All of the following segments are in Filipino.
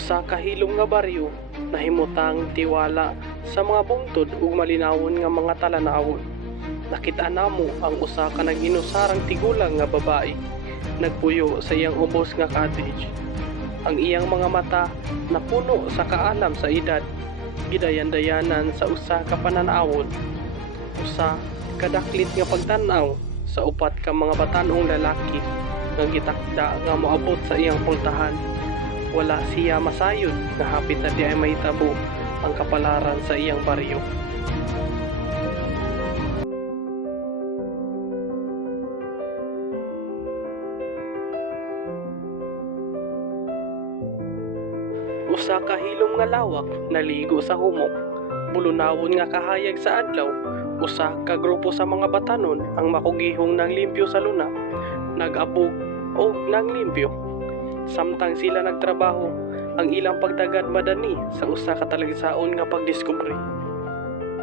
usa ka hilom nga baryo nahimutang tiwala sa mga bungtod ug malinawon nga mga talanawon. Nakita namo ang usa ka nag-inusarang tigulang nga babae nagpuyo sa iyang ubos nga cottage. Ang iyang mga mata napuno sa kaalam sa edad, gidayan-dayanan sa usa ka pananawon. Usa kadaklit nga pagtan-aw sa upat ka mga batanong lalaki nga gitakda nga moabot sa iyang pultahan. Wala siya masayod nga hapit na di ay mahitabo ang kapalaran sa iyang baryo. Usa ka hilom nga lawak naligo sa humok. Bulunawon nga kahayag sa adlaw. Usa ka grupo sa mga batanon ang makugihong nang limpyo sa luna, nag-abog o nang limpyo. Samtang sila nagtrabaho, ang ilang pagtagad madani sa usa ka talagsaon nga pagdiskubre.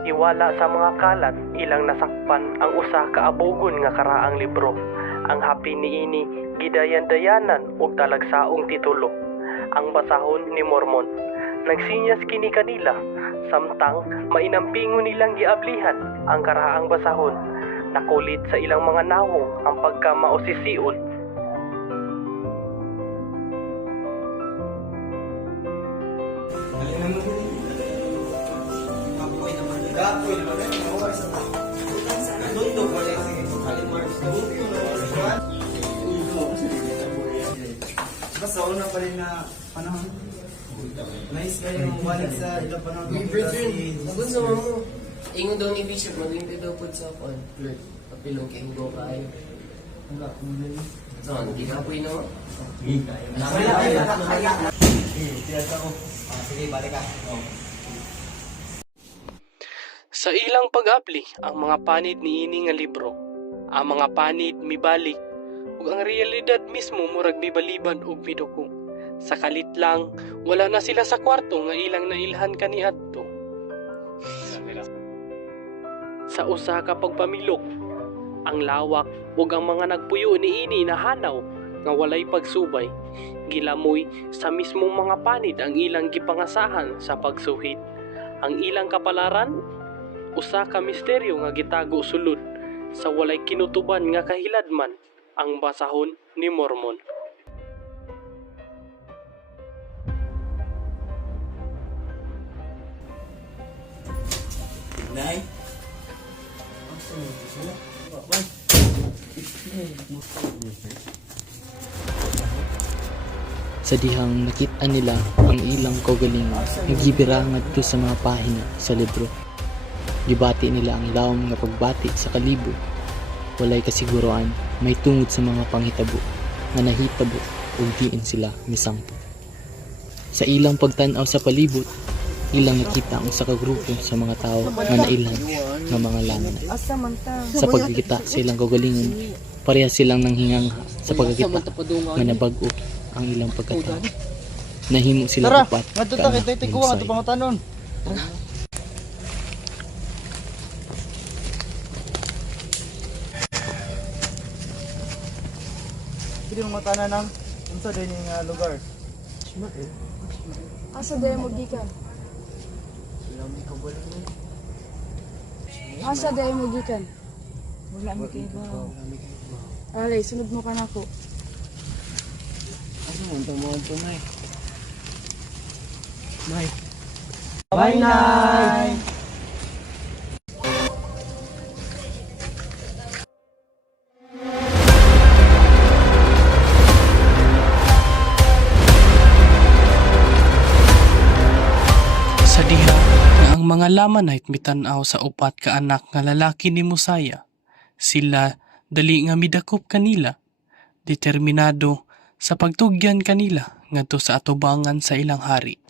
Iwala sa mga kalat, ilang nasakpan ang usa ka abogon nga karaang libro. Ang hapi niini gidayan-dayanan og talagsaong titulo, ang basahon ni Mormon. Nagsinyas kini kanila, samtang mainampingon nilang giablihan ang karaang basahon. Nakulit sa ilang mga nawong ang pagkamaosisiun. Basta una pa rin na panahon. Nice kayo yung wallet sa ilang panahon. Sabon sa mo. Ingon daw ni Bishop, mag-impid daw po sa clerk. Papilong kay Hugo kayo. Wala, kumulin. So, hindi ka po ino. Sige, balik ka. Sa ilang pag-apli ang mga panid niini nga libro. Ang mga panid mibalik ug ang realidad mismo murag mibalibad ug miduko. Sa kalit lang, wala na sila sa kwarto nga ilang nailhan kaniadto. Sa usa ka pagpamilok, ang lawak ug ang mga nagpuyo niini nahanaw nga walay pagsubay. Gilamoy sa mismong mga panid ang ilang gipangasahan sa pagsuhid. Ang ilang kapalaran, usa ka misteryo nga gitago sulod sa walay kinutuban nga kahiladman, ang basahon ni Mormon. Nay? Sa dihang nakita nila ang ilang kaugalingon, nagibira ngadto sa mga pahina sa libro. Gibati nila ang lawom nga pagbati sa kalibo. Walay kasiguruan, may tungod sa mga panghitabo nga nahitabo ug diin sila misampo. Sa ilang pagtan-aw sa palibot, ilang nakita ang usa ka grupo sa mga tao nga nailhan nga mga lamanay. Sa pagkikita sa ilang kaugalingon, pareha silang nanghingangha sa pagkikita nga nabag-o ang ilang pagkatao. Nahimo sila upat Tara, nga kita ikuha nga ito pangutanon. Pwede mong matanan ng unsa din yung lugar. Asa daya mo gikan? Asa daya mo gikan? Wala mo kay ba? Alay, sunod mo ka na ko. Ano mo ito, May? Nay. Bye, Nay! Sa diha nga ang mga Lamanite mitan-aw sa upat ka anak nga lalaki ni Mosiah, sila dali nga midakop kanila, determinado sa pagtugyan kanila ngadto sa atubangan sa ilang hari.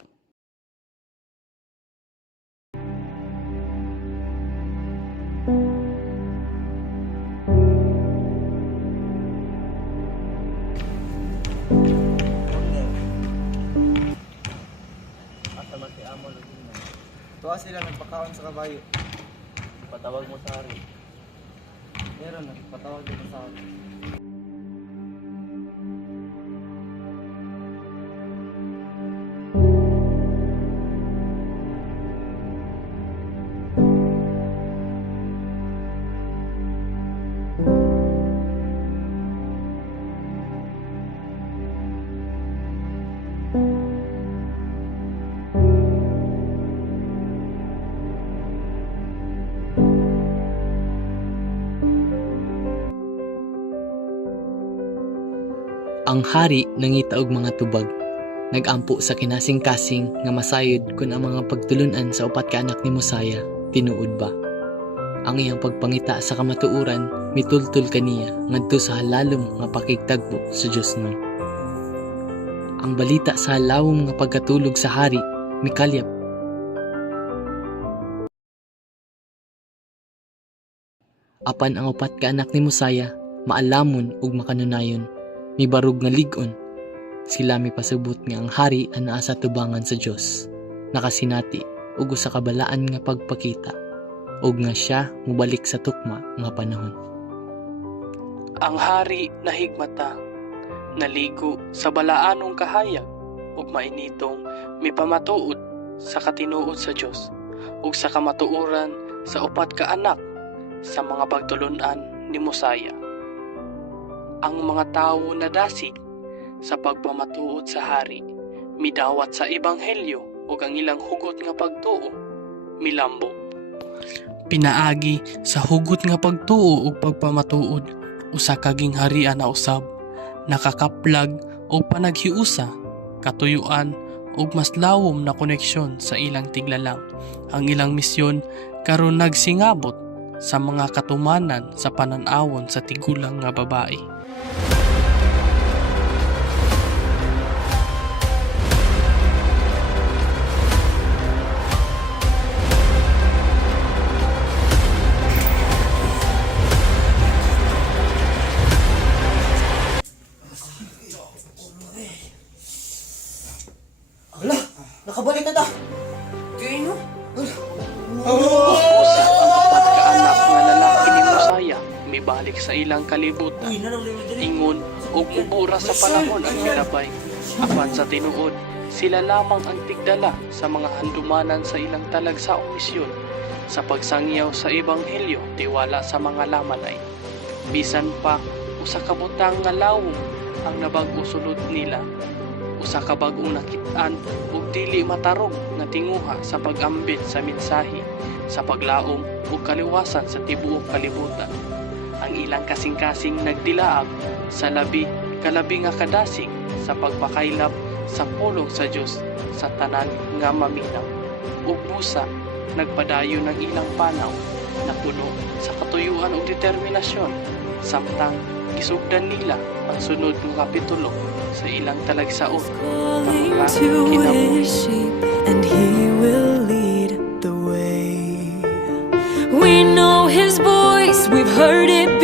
Tuwa sila nagpakaon sa kabayo. Patawag mo sa hari. Meron, nagpatawag dito sa akin. Ang hari nangita og mga tubag. Nagampo sa kinasing-kasing nga masayod kung ang mga pagtulunan sa upat ka anak ni Mosiah tinuod ba. Ang iyang pagpangita sa kamatuuran mitultul kaniya ngadto sa halalom nga pakigtagpo sa Dios nun. Ang balita sa halawom nga pagkatulog sa hari mikalyap. Apan ang upat ka anak ni Mosiah maalamon ug makanunayon, mibarog nga lig-on. Sila mipasubot nga ang hari anaa sa tubangan sa Dios, nakasinati ug usa ka balaan nga pagpakita, ug nga siya mubalik sa tukma nga panahon. Ang hari nahigmata, naligo sa balaanong kahayag, ug mainitong mipamatuod sa katinuod sa Dios, ug sa kamatuoran sa upat ka anak sa mga pagtulunan ni Mosiah. Ang mga tawo na dasig sa pagpamatuod sa hari, midawat sa ebanghelyo ug ang ilang hugot nga pagtuo, milambo. Pinaagi sa hugot nga pagtuo ug pagpamatuod, usa ka gingharian na usab, nakakaplag o panaghiusa, katuyuan ug mas lawom na koneksyon sa ilang tiglalang. Ang ilang misyon karon nagsingabot sa mga katumanan sa panan-awon sa tigulang nga babae. Nakabalik na ta! Kaya no? Usa ang upat ka anak nga lalaki ni Mosiah mibalik sa ilang kalibutan. Ingon ug mubura sa panahon ang milabay. Apan sa tinuod, sila lamang ang tigdala sa mga handumanan sa ilang talagsaong misyon sa pagsangyaw sa ebanghelyo tiwala sa mga lamanay. Bisan pa usa ka butang nga lawom ang nabag-o sulod nila. Usa ka bag-ong nakit-an ug dili matarong nga tinguha sa pag-ambit sa mensahe sa paglaom ug kaliwasan sa tibuok kalibutan. Ang ilang kasing-kasing nagdilaag sa kalabi nga kadasig sa pagpakaylap sa pulong sa Dios sa tanan nga maminaw. Ug busa nagpadayon ng ilang panaw na puno sa katuyuan ug determinasyon, samtang gisugdan nila ang sunod nga kapitulo sa ilang talagsaon ng mga kinabuhi. And he will lead the way. We know his voice, we've heard it